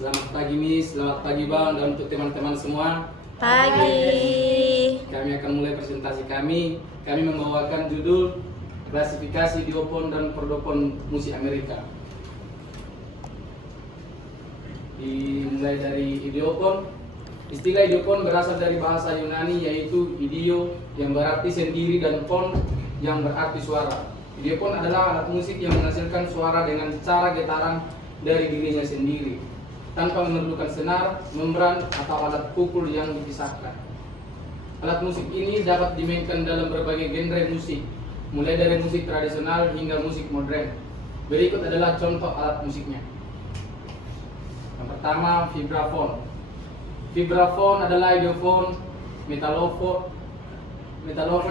Selamat pagi Miss, selamat pagi Bang, dan untuk teman-teman semua. Pagi. Kami akan mulai presentasi kami. Kami membawakan judul klasifikasi idiopon dan prodopon musik Amerika. Dimulai dari idiopon. Istilah idiopon berasal dari bahasa Yunani yaitu idio yang berarti sendiri dan pon yang berarti suara. Idiopon adalah alat musik yang menghasilkan suara dengan cara getaran dari dirinya sendiri, tanpa memerlukan senar, membran, atau alat pukul yang dipisahkan. Alat musik ini dapat dimainkan dalam berbagai genre musik, mulai dari musik tradisional hingga musik modern. Berikut adalah contoh alat musiknya. Yang pertama, vibrafon. Vibrafon adalah idiofon metalofon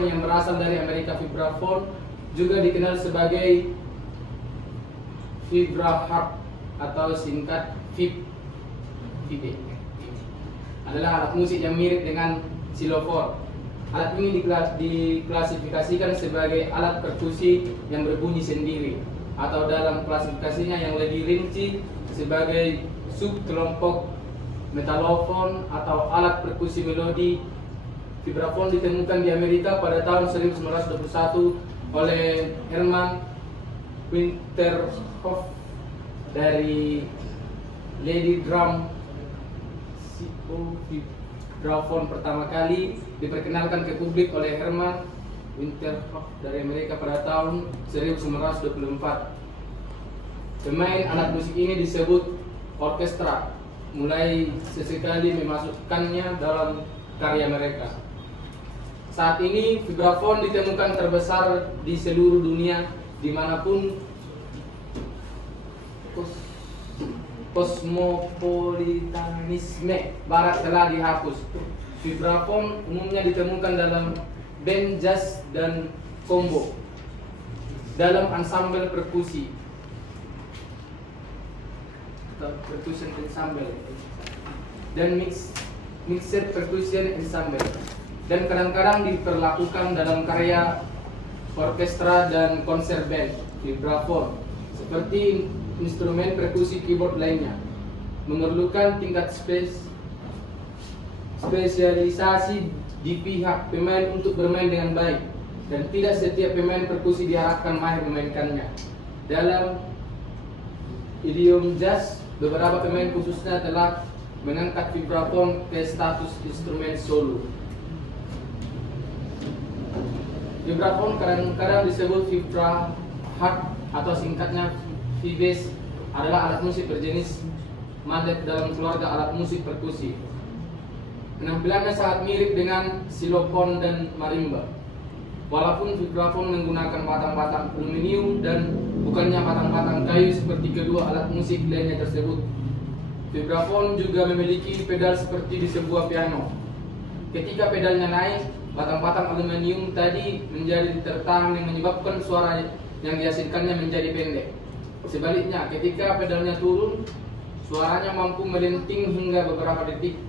yang berasal dari Amerika. Vibrafon juga dikenal sebagai vibraharp atau singkat vib. Adalah alat musik yang mirip dengan xylophone. Alat ini diklasifikasikan sebagai alat perkusi yang berbunyi sendiri, atau dalam klasifikasinya yang lebih rinci sebagai subkelompok metalofon atau alat perkusi melodi. Vibrafon ditemukan di Amerika pada tahun 1921 oleh Herman Winterhoff dari Lady Drum. Vibrafon pertama kali diperkenalkan ke publik oleh Herman Winterhoff dari Amerika pada tahun 1924. Pemain alat musik ini disebut orkestra, mulai sesekali memasukkannya dalam karya mereka. Saat ini vibrafon ditemukan terbesar di seluruh dunia, dimanapun kosmopolitanisme barat telah dihapus. Vibrafon umumnya ditemukan dalam band jazz dan combo, dalam ensemble perkusi percussion ensemble, dan mixed percussion ensemble, dan kadang-kadang diperlakukan dalam karya orkestra dan konser band. Vibrafon, seperti instrumen perkusi keyboard lainnya, memerlukan tingkat spesialisasi di pihak pemain untuk bermain dengan baik, dan tidak setiap pemain perkusi diharapkan mahir memainkannya. Dalam idiom jazz, beberapa pemain khususnya telah mengangkat vibrafon ke status instrumen solo. Vibrafon kadang-kadang disebut vibraharp atau singkatnya vibes, adalah alat musik berjenis mallet dalam keluarga alat musik perkusi. Penampilannya sangat mirip dengan xylophone dan marimba, walaupun vibrafon menggunakan batang-batang aluminium dan bukannya batang-batang kayu seperti kedua alat musik lainnya tersebut. Vibrafon juga memiliki pedal seperti di sebuah piano. Ketika pedalnya naik, batang-batang aluminium tadi menjadi tertahan yang menyebabkan suara yang dihasilkannya menjadi pendek. Sebaliknya, ketika pedalnya turun, suaranya mampu melenting hingga beberapa detik.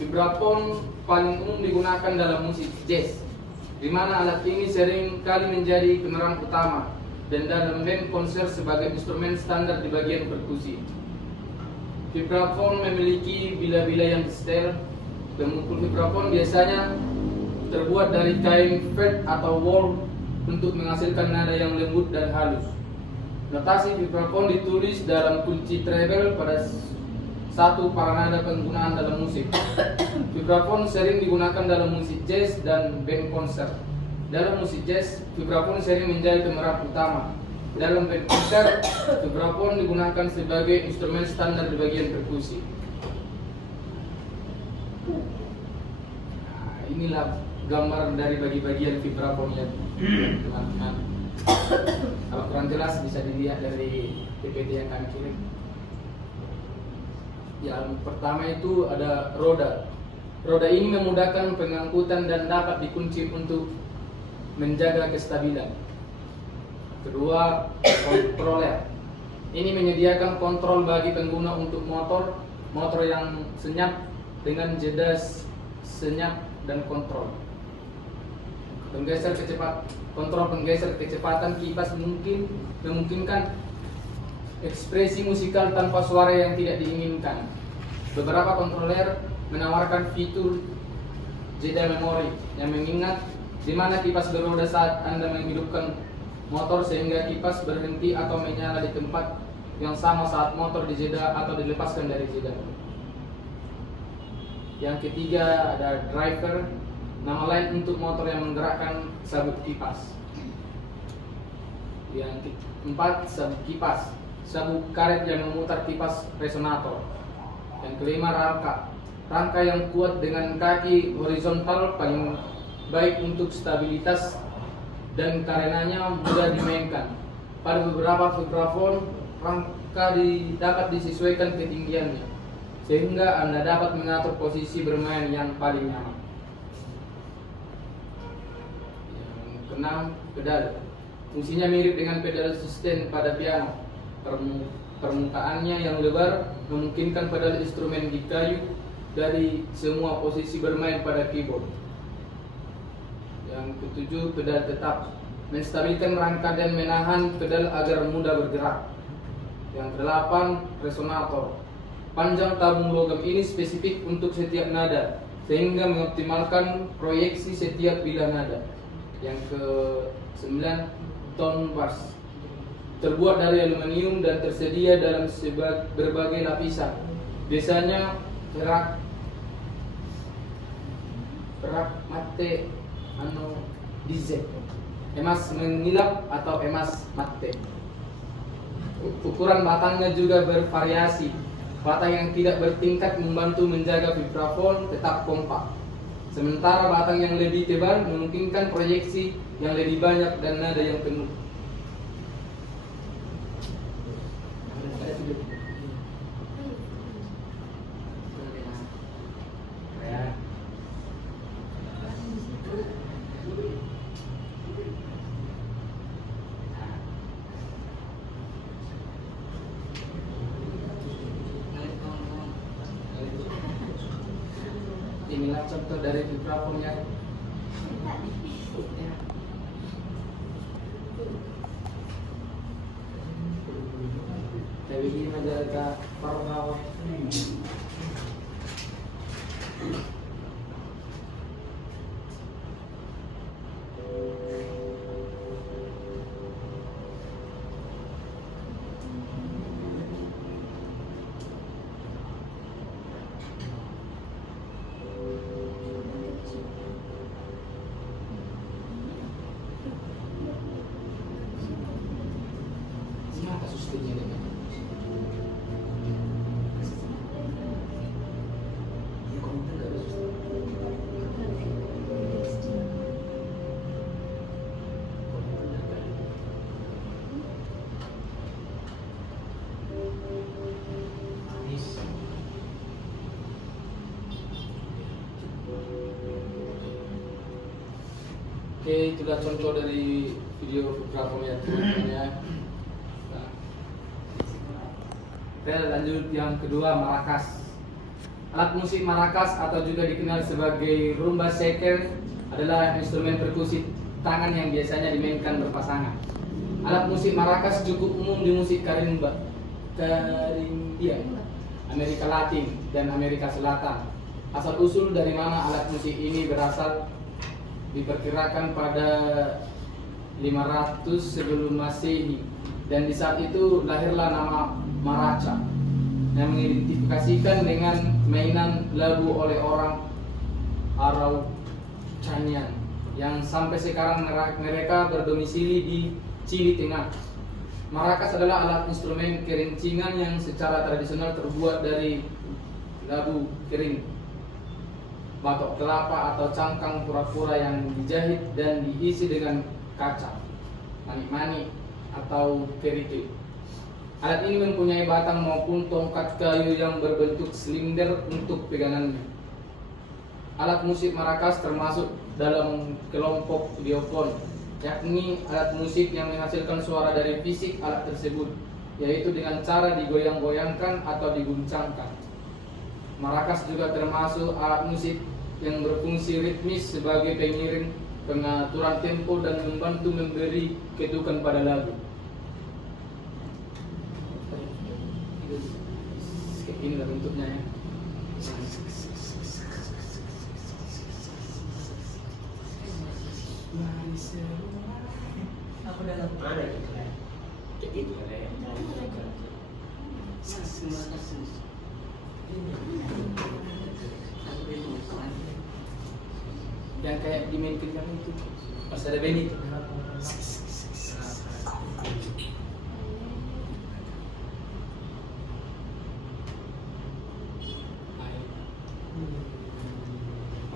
Vibrafon paling umum digunakan dalam musik jazz, di mana alat ini sering kali menjadi pemeran utama, dan dalam band konser sebagai instrumen standar di bagian perkusi. Vibrafon memiliki bila-bila yang disetel. Pemukul vibrafon biasanya terbuat dari kain fret atau wool untuk menghasilkan nada yang lembut dan halus. Notasi vibrafon ditulis dalam kunci treble pada satu para nada penggunaan dalam musik. Vibrafon sering digunakan dalam musik jazz dan band konser. Dalam musik jazz, vibrafon sering menjadi pemeran utama. Dalam band konser, vibrafon digunakan sebagai instrumen standar di bagian perkusi. Nah, inilah gambar dari bagi-bagian vibrafon ya teman-teman. Kalau kurang jelas bisa dilihat dari PPT yang kami kirim. Yang pertama itu ada roda. Roda ini memudahkan pengangkutan dan dapat dikunci untuk menjaga kestabilan. Kedua, kontroler. Ini menyediakan kontrol bagi pengguna untuk motor yang senyap dengan jeda senyap dan kontrol. Kontrol penggeser kecepatan kipas memungkinkan Ekspresi musikal tanpa suara yang tidak diinginkan. Beberapa kontroler menawarkan fitur jeda memori yang mengingat di mana kipas beroda saat Anda menghidupkan motor sehingga kipas berhenti atau menyala di tempat yang sama saat motor dijeda atau dilepaskan dari jeda. Yang ketiga ada driver, nama lain untuk motor yang menggerakkan sabuk kipas. Yang keempat sabuk kipas, sabuk karet yang memutar kipas resonator. Yang kelima rangka yang kuat dengan kaki horizontal paling baik untuk stabilitas dan karenanya mudah dimainkan. Pada beberapa vibrafon, rangka dapat disesuaikan ketinggiannya, sehingga Anda dapat mengatur posisi bermain yang paling nyaman. Yang keenam, pedal. Fungsinya mirip dengan pedal sustain pada piano. Permukaannya yang lebar memungkinkan pedal instrumen di kayu dari semua posisi bermain pada keyboard. Yang ketujuh, pedal tetap, menstabilkan rangka dan menahan pedal agar mudah bergerak. Yang kedelapan, resonator. Panjang tabung logam ini spesifik untuk setiap nada, sehingga mengoptimalkan proyeksi setiap bilah nada. Yang ke-9, tone bars. Terbuat dari aluminium dan tersedia dalam berbagai lapisan. Biasanya perak mate dizet, emas mengilap atau emas mate. Ukuran batangnya juga bervariasi. Batang yang tidak bertingkat membantu menjaga vibrafon tetap kompak, sementara batang yang lebih tebal memungkinkan proyeksi yang lebih banyak dan nada yang penuh. Inilah contoh dari vibrafonnya. Tapi ini menjaga paru-paru. Oke, itulah contoh dari video vibrafon ya teman-teman. Nah, kita lanjut yang kedua, marakas. Alat musik marakas atau juga dikenal sebagai rumba shaker adalah instrumen perkusi tangan yang biasanya dimainkan berpasangan. Alat musik marakas cukup umum di musik karimba, Amerika Latin dan Amerika Selatan. Asal usul dari mana alat musik ini berasal diperkirakan pada 500 sebelum Masehi, dan di saat itu lahirlah nama maraca yang mengidentifikasikan dengan mainan lagu oleh orang Araucanian yang sampai sekarang mereka berdomisili di Chili Tengah. Maracas adalah alat instrumen kerencingan yang secara tradisional terbuat dari labu kering, batok kelapa atau cangkang pura-pura yang dijahit dan diisi dengan kaca, manik-manik atau kerikil. Alat ini mempunyai batang maupun tongkat kayu yang berbentuk silinder untuk pegangannya. Alat musik maracas termasuk dalam kelompok diopon, yakni alat musik yang menghasilkan suara dari fisik alat tersebut, yaitu dengan cara digoyang-goyangkan atau diguncangkan. Maracas juga termasuk alat musik yang berfungsi ritmis sebagai pengiring, pengaturan tempo, dan membantu memberi ketukan pada lagu. Kayak gini lah bentuknya ya. Apa dalam mana gitu ya? Kayak gitu kan ya. Yang kayak di main film itu pas ada Benny itu.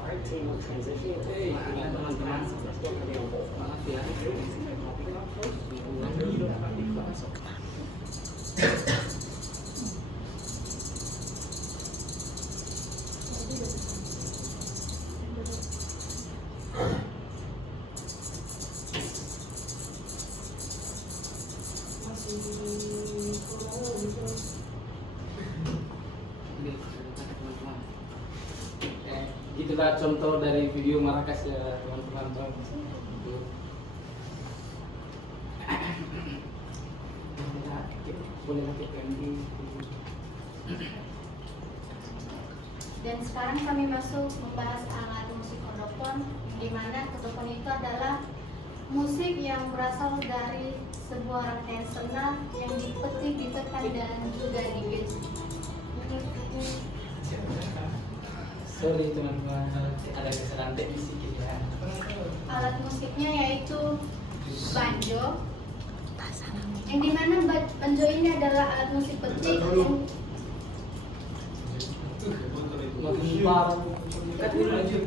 Our team will transition to teman-teman available. Maaf ya. Gitulah contoh dari video Marrakesh ya teman-teman. Boleh nanti ganti. Dan sekarang kami masuk membahas alat musik kordofon, di mana kordofon itu adalah musik yang berasal dari sebuah rangkaian sena yang dipetik, ditekan, dan juga dibeat. Sorry teman-teman, ada kesalahan teknis sedikit ya. Alat musiknya yaitu banjo, yang dimana banjo ini adalah alat musik petik yang Makin parah.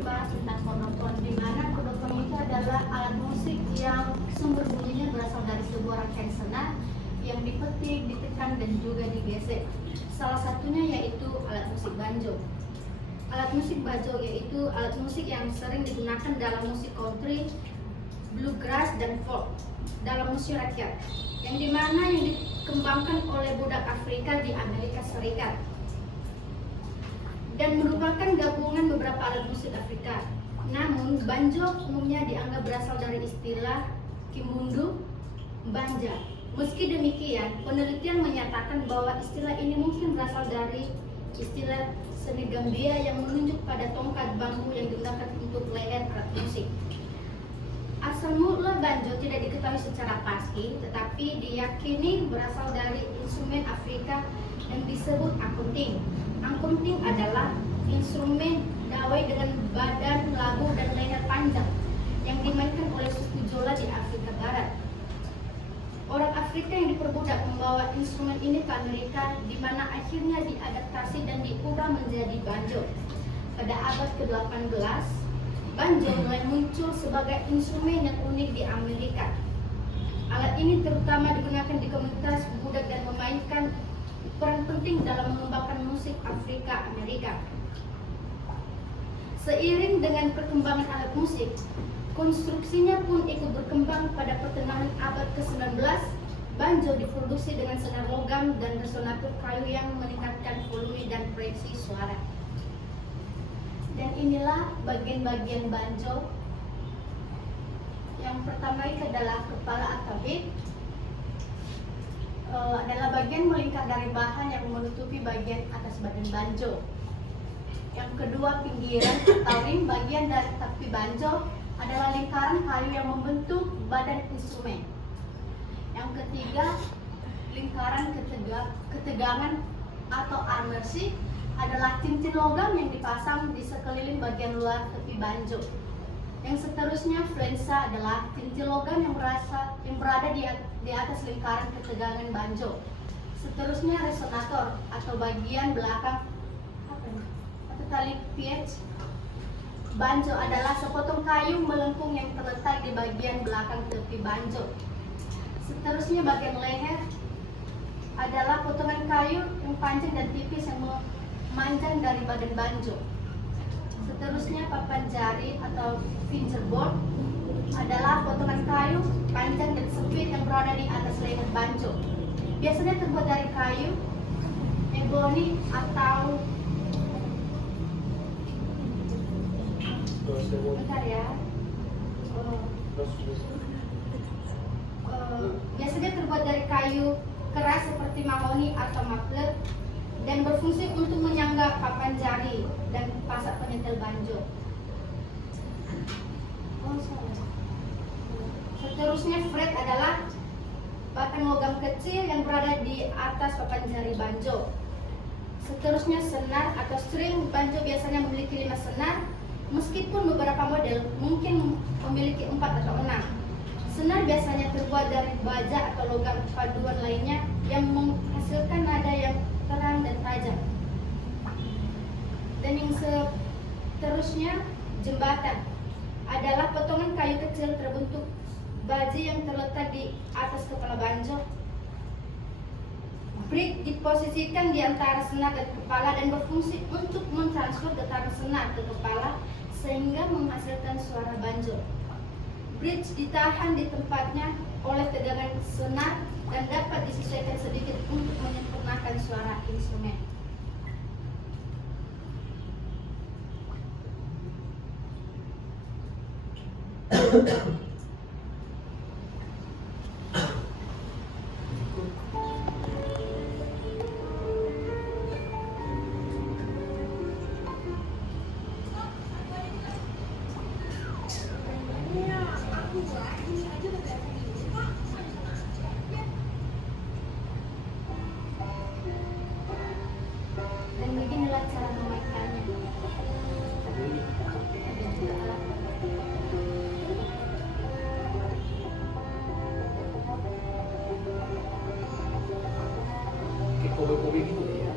bahas tentang kordofon, di mana kordofon itu adalah alat musik yang sumber bunyinya berasal dari sebuah rangkaian sena yang dipetik, ditekan, dan juga digesek. Salah satunya yaitu alat musik banjo. Alat musik banjo yaitu alat musik yang sering digunakan dalam musik country, bluegrass, dan folk dalam musik rakyat, yang dimana yang dikembangkan oleh budak Afrika di Amerika Serikat dan merupakan gabungan beberapa alat musik Afrika. Namun, banjo umumnya dianggap berasal dari istilah kimbundu, banja. Meski demikian, penelitian menyatakan bahwa istilah ini mungkin berasal dari istilah seni Gambia yang menunjuk pada tongkat bambu yang digunakan untuk leher alat musik. Asal mula banjo tidak diketahui secara pasti, tetapi diyakini berasal dari instrumen Afrika yang disebut angkunting. Angkunting adalah instrumen dawai dengan badan, lagu, dan leher panjang yang dimainkan oleh suku Jola di Afrika Barat. Orang Afrika yang diperbudak membawa instrumen ini ke Amerika, di mana akhirnya diadaptasi dan diubah menjadi banjo. Pada abad ke-18, banjo mulai muncul sebagai instrumen yang unik di Amerika. Alat ini terutama digunakan di komunitas budak dan memainkan peran penting dalam mengembangkan musik Afrika Amerika. Seiring dengan perkembangan alat musik, konstruksinya pun ikut berkembang. Pada pertengahan abad ke-19, banjo diproduksi dengan senar logam dan resonator kayu yang meningkatkan volume dan frekuensi suara. Dan inilah bagian-bagian banjo. Yang pertama itu adalah kepala atau beat. Adalah bagian melingkar dari bahan yang menutupi bagian atas badan banjo. Yang kedua, pinggiran atau rim, bagian dari tepi banjo adalah lingkaran kayu yang membentuk badan instrumen. Yang ketiga, lingkaran ketegangan atau armersi adalah cincin logam yang dipasang di sekeliling bagian luar tepi banjo. Yang seterusnya, flensa adalah cincin logam yang berada di atas lingkaran ketegangan banjo. Seterusnya, resonator atau bagian belakang atau tali pitch banjo adalah sepotong kayu melengkung yang terletak di bagian belakang tepi banjo. Seterusnya, bagian leher adalah potongan kayu yang panjang dan tipis yang memanjang dari badan banjo. Seterusnya, papan jari atau fingerboard adalah potongan kayu panjang dan sempit yang berada di atas leher banjo. Biasanya terbuat dari kayu ebony atau bentar ya. Biasanya terbuat dari kayu keras seperti mahoni atau muffler dan berfungsi untuk menyangga papan jari dan pasak penyetel banjo. Seterusnya fret adalah batang logam kecil yang berada di atas papan jari banjo. Seterusnya senar atau string. Banjo biasanya memiliki 5 senar, meskipun beberapa model mungkin memiliki 4 atau 6. Senar biasanya terbuat dari baja atau logam paduan lainnya yang menghasilkan nada yang terang dan tajam. Dan yang seterusnya jembatan adalah potongan kayu kecil terbentuk baji yang terletak di atas kepala banjo. Bridge diposisikan di antara senar dan kepala dan berfungsi untuk mentransfer getaran senar ke kepala sehingga menghasilkan suara banjo. Bridge ditahan di tempatnya oleh tegangan senar dan dapat disesuaikan sedikit untuk menyempurnakan suara instrumen. Dan beginilah cara memainkannya. Kayak kobe-kobe gitu ya.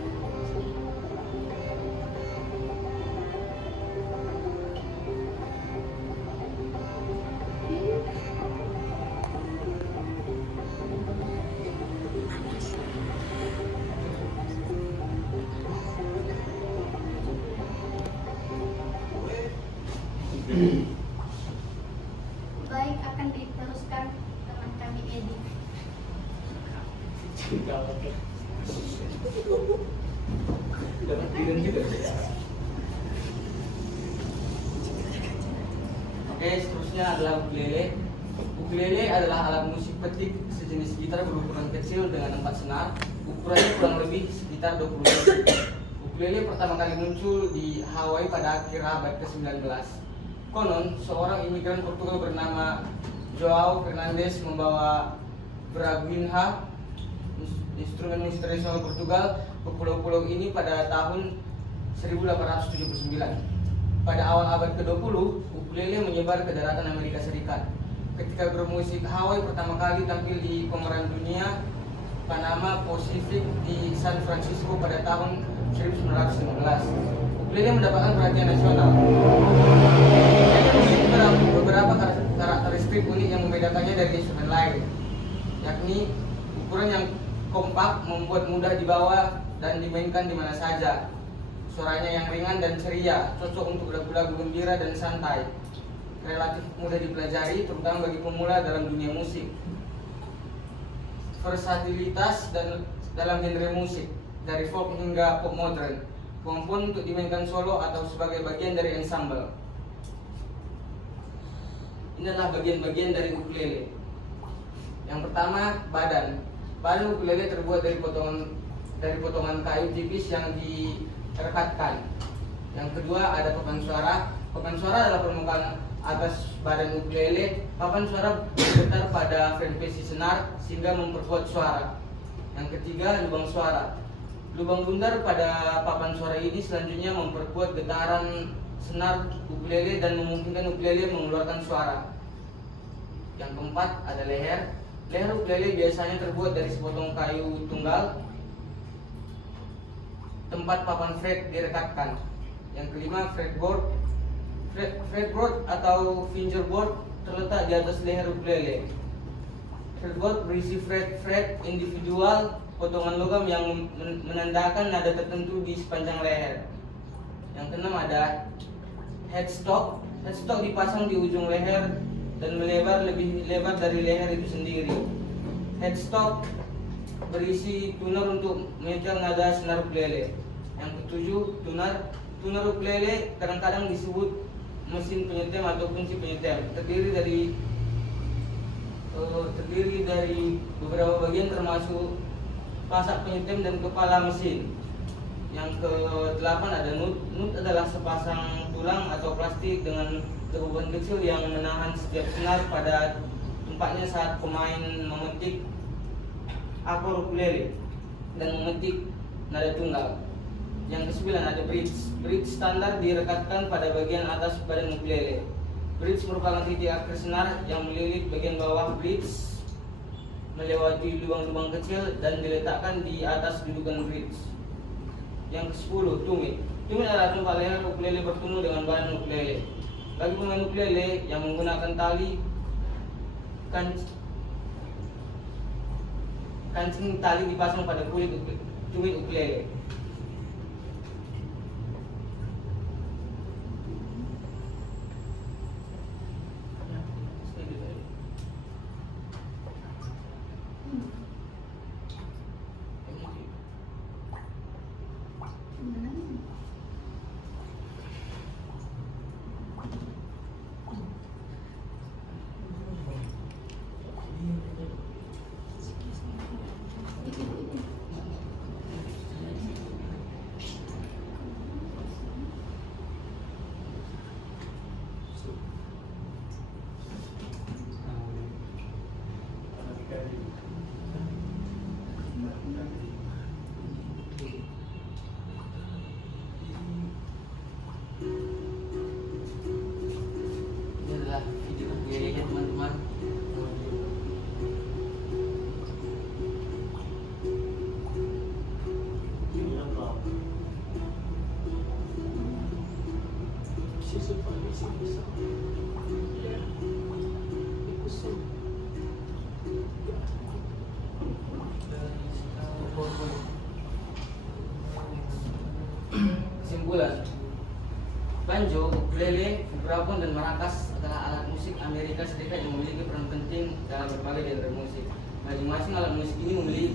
Baik, akan diteruskan teman kami Edi. Dapat tidur juga. Oke, seterusnya adalah ukulele. Ukulele adalah alat musik petik sejenis gitar berukuran kecil dengan 4 senar. Ukurannya kurang lebih sekitar 20 cm. Ukulele pertama kali muncul di Hawaii pada akhir abad ke-19. Konon, seorang imigran Portugal bernama João Fernandes membawa braguinha, instrumen musik tradisional Portugal, ke pulau-pulau ini pada tahun 1879. Pada awal abad ke-20, ukulele menyebar ke daratan Amerika Serikat. Ketika grup musik Hawaii pertama kali tampil di pameran dunia Panama Pacific di San Francisco pada tahun 1915, ukulele mendapatkan perhatian nasional. Beberapa karakteristik unik yang membedakannya dari instrumen lain, yakni ukuran yang kompak, membuat mudah dibawa dan dimainkan di mana saja. Suaranya yang ringan dan ceria, cocok untuk lagu-lagu gembira dan santai. Relatif mudah dipelajari, terutama bagi pemula dalam dunia musik. Versatilitas dan dalam genre musik, dari folk hingga pop modern. Kemampuan untuk dimainkan solo atau sebagai bagian dari ensemble. Inilah bagian-bagian dari ukulele. Yang pertama, badan. Badan ukulele terbuat dari potongan kayu tipis yang direkatkan. Yang kedua, ada papan suara. Papan suara adalah permukaan atas badan ukulele. Papan suara bergetar pada frekuensi senar sehingga memperkuat suara. Yang ketiga, lubang suara. Lubang bundar pada papan suara ini selanjutnya memperkuat getaran senar ukulele dan memungkinkan ukulele mengeluarkan suara. Yang keempat, ada leher. Leher ukulele biasanya terbuat dari sepotong kayu tunggal. Tempat papan fret direkatkan. Yang kelima, fretboard. Fretboard atau fingerboard terletak di atas leher ukulele. Fretboard berisi fret-fret individual, potongan logam yang menandakan nada tertentu di sepanjang leher. Yang keenam, ada headstock. Headstock dipasang di ujung leher dan melebar lebih lebar dari leher itu sendiri. Headstock berisi tuner untuk menyetel nada senar ukulele. Yang ketujuh, tuner. Tuner ukulele kadang-kadang disebut mesin penyetel atau kunci penyetel. Terdiri dari beberapa bagian termasuk pasak penyetem dan kepala mesin. Yang ke-8 ada nut. Nut adalah sepasang tulang atau plastik dengan teguban kecil yang menahan setiap senar pada tempatnya saat pemain memetik akor ukulele dan memetik nada tunggal. Yang ke-9 ada bridge. Bridge standar direkatkan pada bagian atas badan ukulele. Bridge merupakan titik akhir senar yang melilit bagian bawah bridge melewati lubang-lubang kecil dan diletakkan di atas dudukan bridge. Yang ke-10, tumit. Tumit adalah tempat leher ukulele bertemu dengan badan ukulele. Bagi pemain ukulele yang menggunakan tali, kancing tali dipasang pada kulit tumit ukulele. Ini adalah video ukulele teman-teman. Kesimpulan, banjo, ukulele, vibraphone, dan maracas adalah alat musik Amerika Serikat yang memiliki peran penting dalam berbagai genre musik. Masing-masing alat musik ini memiliki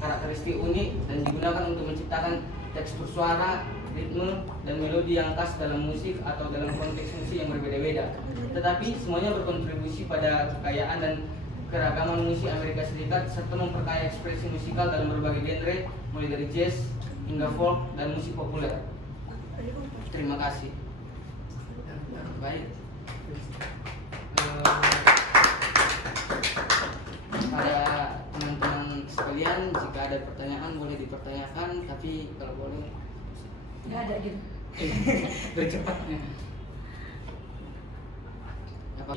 karakteristik unik dan digunakan untuk menciptakan tekstur suara, ritme, dan melodi yang khas dalam musik atau dalam konteks musik yang berbeda-beda. Tetapi semuanya berkontribusi pada kekayaan dan keragaman musik Amerika Serikat serta memperkaya ekspresi musikal dalam berbagai genre, mulai dari jazz hingga folk dan musik populer. Terima kasih. Baik. Pada teman-teman sekalian, jika ada pertanyaan boleh dipertanyakan, tapi kalau boleh Nggak ada gitu. bercepatnya. Apa?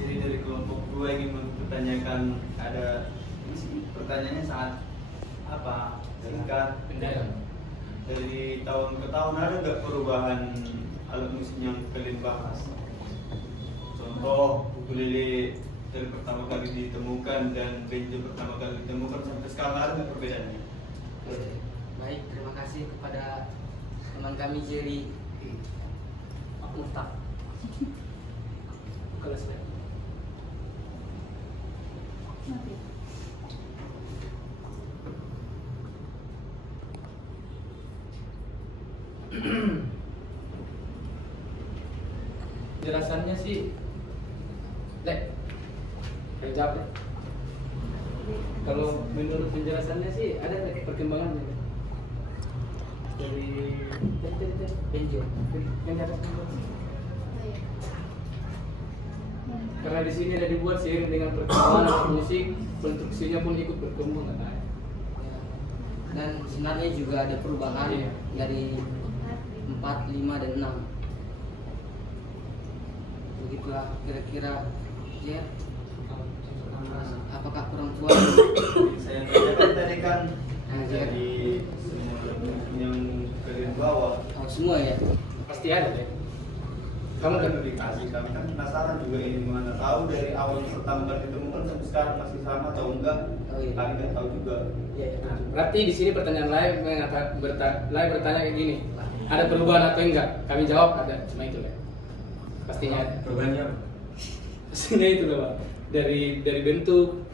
Jadi dari kelompok 2 ingin mempertanyakan, ada pertanyaannya sangat singkat. Dari tahun ke tahun ada nggak perubahan alat musik yang kalian bahas? Contoh ukulele dari pertama kali ditemukan dan banjo pertama kali ditemukan sampai sekarang ada nggak perbedaannya? Baik, terima kasih kepada teman kami Jerry Muftah. Kalau saya Penjelasannya sih, Lek, kayak jawab deh. Kalau menurut penjelasannya sih ada perkembangannya dari banjo. yang di atas itu. Karena di sini ada dibuat seiring dengan perkembangan alat musik, konstruksinya pun ikut berkembang kan. Dan sebenarnya juga ada perubahan Iya. dari 4, 5, dan 6. Begitulah kira-kira ya. Apakah kurang puas? Saya tanyakan tadi kan Nah, dari semua yang kalian bawa, Oh, semua ya? Pasti ada deh. kamu kan dikasih, kami kan penasaran juga ini mana tahu dari awal pertama kali ditemukan sampai sekarang masih sama atau enggak? Oh, iya. Kami nggak tahu juga. Iya, iya. Nah, berarti di sini pertanyaan live bertanya kayak gini, ada perubahan atau enggak? Kami jawab ada, cuma itu lah. Pastinya ada. Perubahannya apa? Pastinya itu loh, Pak. Dari bentuk,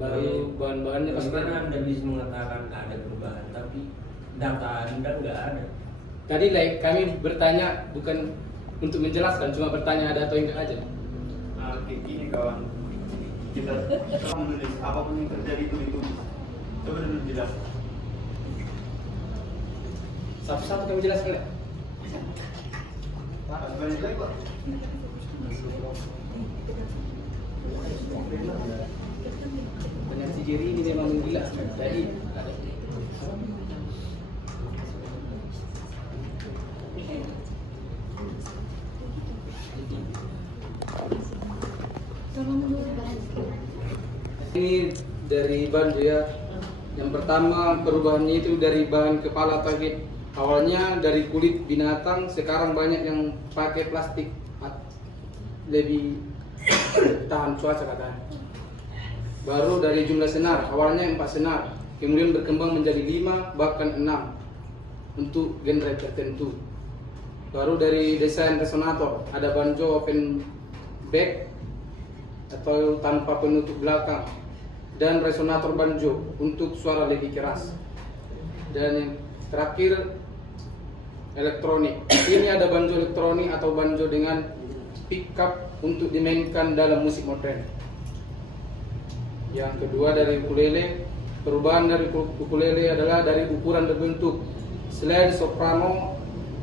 baru bahan-bahannya pasti. Bagaimana Anda bisa mengatakan ada perubahan tapi data Anda nggak ada? Tadi kami bertanya bukan untuk menjelaskan, cuma bertanya ada atau enggak aja. Kayak gini kawan, kita menulis apapun yang terjadi itu ditulis. Coba dulu jelas. Satu-satu kami jelaskan ya. Sebenarnya lagi Pak. Dengan si Jerry ini memang menggila. Jadi ada. Ini dari banjo ya. Yang pertama perubahannya itu dari bahan kepala target. Awalnya dari kulit binatang, sekarang banyak yang pakai plastik lebih tahan cuaca katanya. Baru dari jumlah senar, awalnya 4 senar, kemudian berkembang menjadi 5 bahkan 6 untuk genre tertentu. Baru dari desain resonator, ada banjo open back atau tanpa penutup belakang, dan resonator banjo untuk suara lebih keras. Dan yang terakhir elektronik. Ini ada banjo elektronik atau banjo dengan pickup untuk dimainkan dalam musik modern. Yang kedua dari ukulele, perubahan dari ukulele adalah dari ukuran dan bentuk. Selain soprano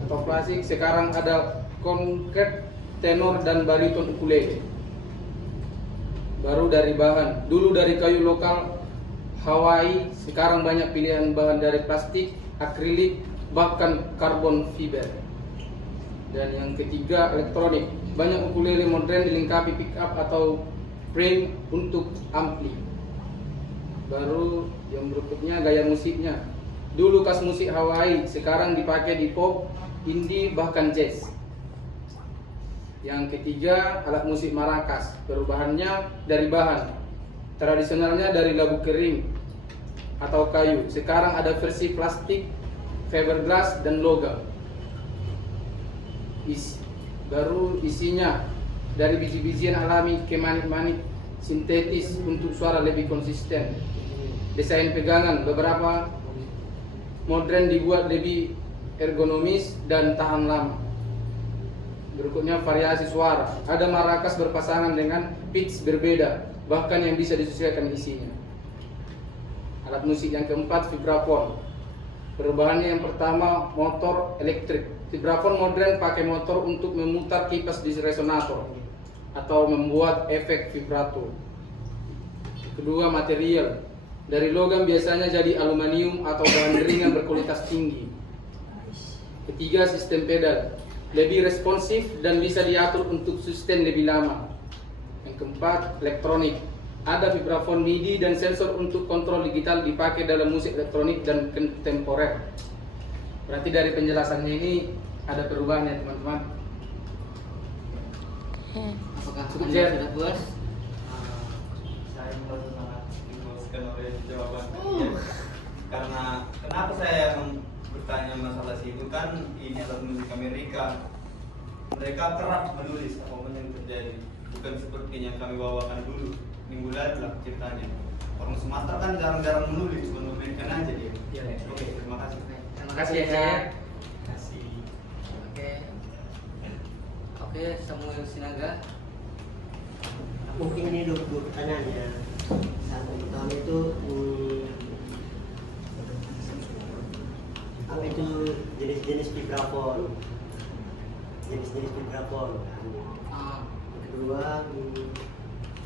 atau klasik, sekarang ada konkret, tenor dan bariton ukulele. Baru dari bahan, dulu dari kayu lokal Hawaii, sekarang banyak pilihan bahan dari plastik, akrilik, bahkan karbon fiber. Dan yang ketiga elektronik, banyak ukulele modern dilengkapi pickup atau frame untuk ampli. Baru yang berikutnya gaya musiknya, dulu khas musik Hawaii, sekarang dipakai di pop, indie, bahkan jazz. Yang ketiga alat musik maracas, perubahannya dari bahan tradisionalnya dari labu kering atau kayu, sekarang ada versi plastik, fiberglass dan logam. Baru isinya dari biji-bijian alami ke manik-manik sintetis untuk suara lebih konsisten. Desain pegangan beberapa modern dibuat lebih ergonomis dan tahan lama. Berikutnya variasi suara, ada maracas berpasangan dengan pitch berbeda, bahkan yang bisa disesuaikan isinya. Alat musik yang keempat vibrafon. Perubahannya yang pertama motor elektrik. Vibrafon modern pakai motor untuk memutar kipas di resonator atau membuat efek vibrato. Kedua material, dari logam biasanya jadi aluminium atau bahan ringan berkualitas tinggi. Ketiga sistem pedal, lebih responsif dan bisa diatur untuk sustain lebih lama. Yang keempat elektronik, ada vibrafon MIDI dan sensor untuk kontrol digital dipakai dalam musik elektronik dan kontemporer. Berarti dari penjelasannya ini ada perubahan ya teman-teman. Apakah Cukup, Anda Jer? sudah puas? Saya merasa sangat dipuaskan oleh jawaban ya. Karena kenapa saya bertanya masalah situ, kan ini adalah musik Amerika. Mereka kerap menulis apapun yang terjadi, bukan seperti yang kami bawakan dulu minggu lalu lah ceritanya. Orang Sumatera kan jarang-jarang menulis, cuma memainkan aja dia. Iya, iya. Oke, terima kasih. Terima kasih ya saya. Terima kasih. Oke, Samuel Sinaga. Mungkin ini dua pertanyaan ya. Satu pertama itu apa itu jenis-jenis vibrafon, jenis-jenis vibrafon. Ah, Yang kedua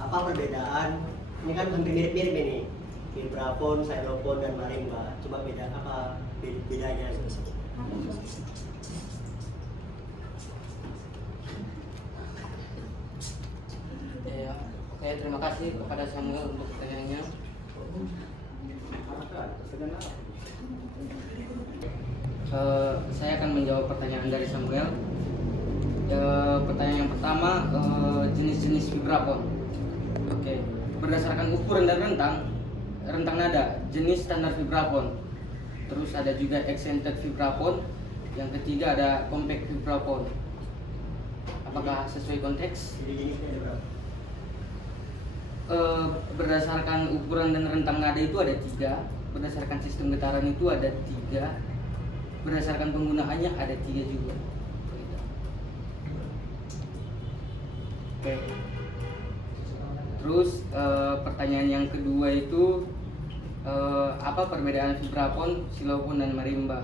apa perbedaan? Ini kan hampir mirip-mirip ini, vibrafon, xylophone dan marimba. Coba beda apa bedanya? ya. Oke, terima kasih kepada Samuel untuk pertanyaannya. Saya akan menjawab pertanyaan dari Samuel. Pertanyaan yang pertama, jenis-jenis vibrafon. Oke, berdasarkan ukuran dan rentang nada, jenis standar vibrafon. Terus ada juga accented vibrafon. Yang ketiga ada compact vibrafon. Apakah sesuai konteks? Jadi jenisnya ada berapa? berdasarkan ukuran dan rentang nada itu ada 3, berdasarkan sistem getaran itu ada 3, berdasarkan penggunaannya ada 3 juga. Oke. Terus pertanyaan yang kedua itu apa perbedaan vibrafon, xilofon dan marimba?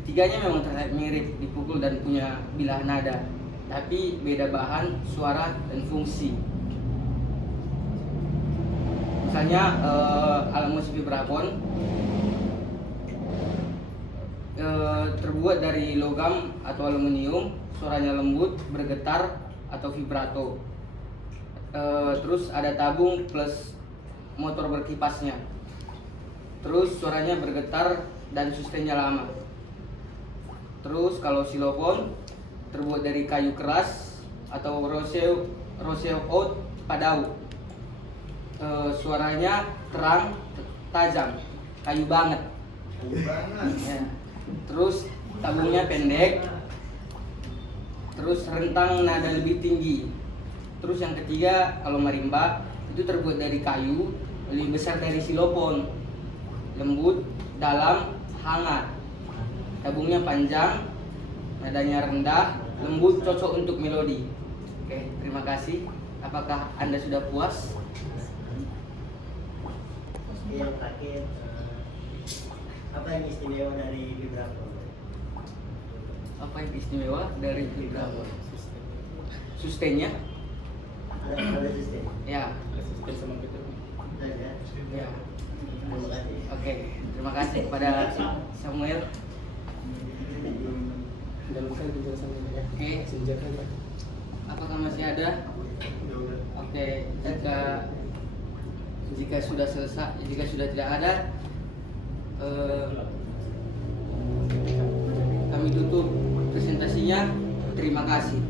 Ketiganya memang terlihat mirip, dipukul dan punya bilah nada, tapi beda bahan, suara, dan fungsi. Misalnya alat musik vibrafon terbuat dari logam atau aluminium, suaranya lembut, bergetar atau vibrato. Terus ada tabung plus motor berkipasnya. Terus suaranya bergetar dan sustainnya lama. Terus kalau xilofon terbuat dari kayu keras atau roseau padau. Suaranya terang, tajam, kayu banget. Ya. Terus tabungnya pendek. Terus rentang nada lebih tinggi. Terus yang ketiga kalau marimba itu terbuat dari kayu, lebih besar dari xilofon, lembut, dalam, hangat. Tabungnya panjang, nadanya rendah, lembut, cocok untuk melodi. Oke, terima kasih. Apakah Anda sudah puas? Yang terakhir, apa yang istimewa dari vibrafon? Apa yang istimewa dari vibrafon? Sustainnya? Ada sistem. Ya. Sistem sama gitu. Ada. Ya. Terima kasih. Oke, terima kasih kepada Samuel. Dan saya penjelasannya ya. Oke. Senjata. Apakah masih ada? Oke, jika sudah selesai, jika sudah tidak ada, kami tutup presentasinya. Terima kasih.